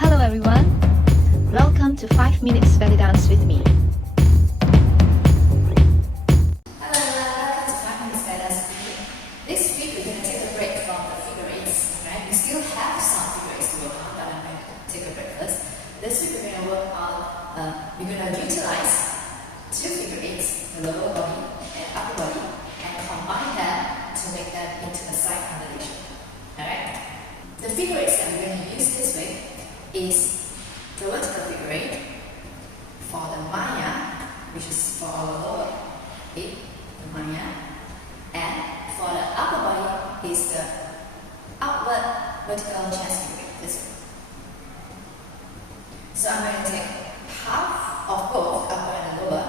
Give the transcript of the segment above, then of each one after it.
Hello everyone, welcome to 5 Minutes Belly Dance with me. Hello everyone, welcome to 5 Minutes Belly Dance with me. This week we're going to take a break from the figure eights, right? We still have some figure eights to work on, but I'm going to take a break first. This week we're going to work on, we're going to utilize two figure eights, the lower body and upper body, and combine them to make them into a side combination. Alright? The figure eights that we're going to use this week is the vertical figure eight for the Maya, which is for our lower hip, the Maya, and for the upper body is the upward vertical chest figure eight, this one. So I'm going to take half of both upper and lower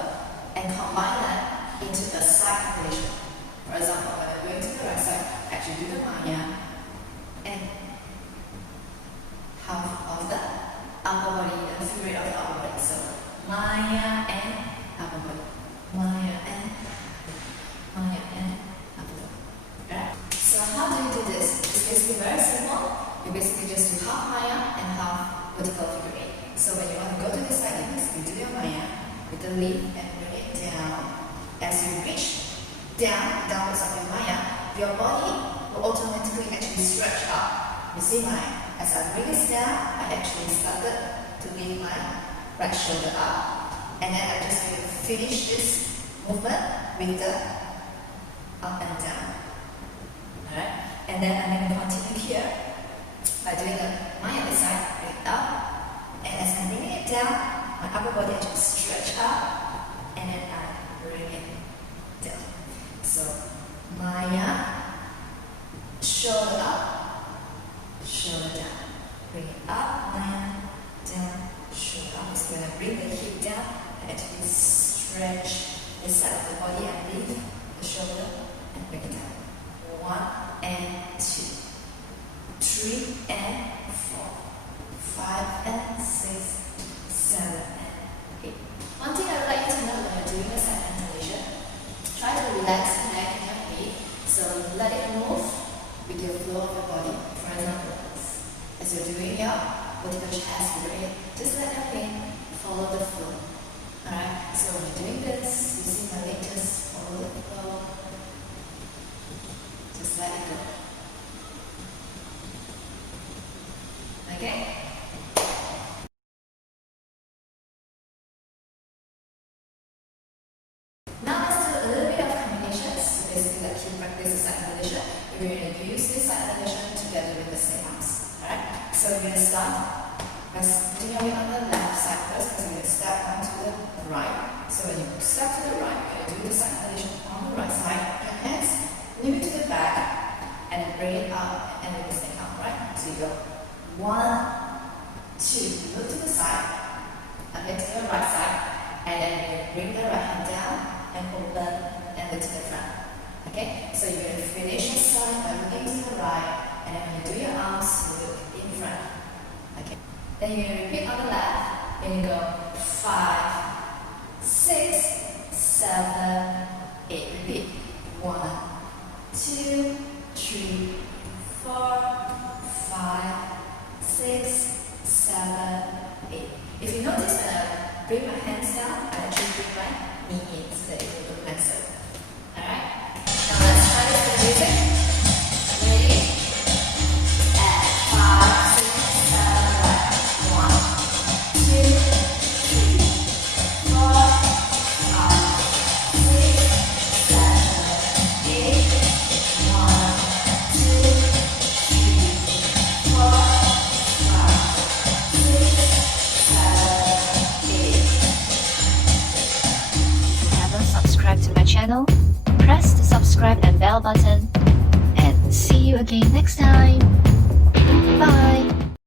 and combine that into a side combination. For example, when I'm going to the right side, I actually do the Maya and half of the upper body, the figure eight of the upper body. So Maya and upper body, Maya and upper body. Right? So how do you do this? It's basically very simple. You basically just do half Maya and half vertical figure eight. So when you want to go to this side, you basically do your Maya with the lead and bring it down. As you reach downwards of your Maya, your body will automatically actually stretch up. You see as I bring this down, I actually started to lift my right shoulder up. And then I'm just going to finish this movement with the up and down. Alright? And then I'm going to continue here by doing the Maya this side, bring it up. And as I'm bringing it down, my upper body actually stretch up. And then I bring it down. So, Maya, shoulder up, shoulder down. Bring it up, Maya, down, shoulder up. So when I bring the hip down, I actually stretch this side of the body and lift the shoulder and bring it down. 1 and 2, 3 and 4, 5 and 6, 7 and 8. One thing I would like you to know when you're doing the side ventilation, try to relax the neck and your feet. So let it move with your flow of your body. For example, as you're doing your vertical chest figure eight, just let your feet follow the flow. Alright, so when you're doing this, you see my leg just follow the flow. Just let it go. Okay? Now let's do a little bit of combinations. So basically, like you practice the side combination, we're going to use this side combination together with the same arms. Alright? So we're going to start by putting your weight on the left side first, because we're going to step onto the right. So when you step to the right, you're going to do the side combination on the right side. Your hands leave it to the back, and then bring it up and then this thing out, right? So you go 1, 2, look to the side, and then to the right side, and then you bring the right hand down and open and look to the front. Okay? So you're going to finish your side by looking to the right, and then when you do your arms, you look in front. Okay? Then you're going to repeat on the left, and you go 5, 6, 7, 8. Repeat. 1, 2, 3, 4, 5, 6, 7, 8. If you notice when I bring my hands down, I actually bring my knee in so that it will look nicer. Alright? Now let's try this with music. Ready? And 5, 6, 7, 1, 2, 3, 4, 5, 6, 7, 8. 1, 2, 3, 4, 5, 6, 7, 8. If you haven't subscribed to my channel, press the subscribe and bell button. And see you again next time. Bye.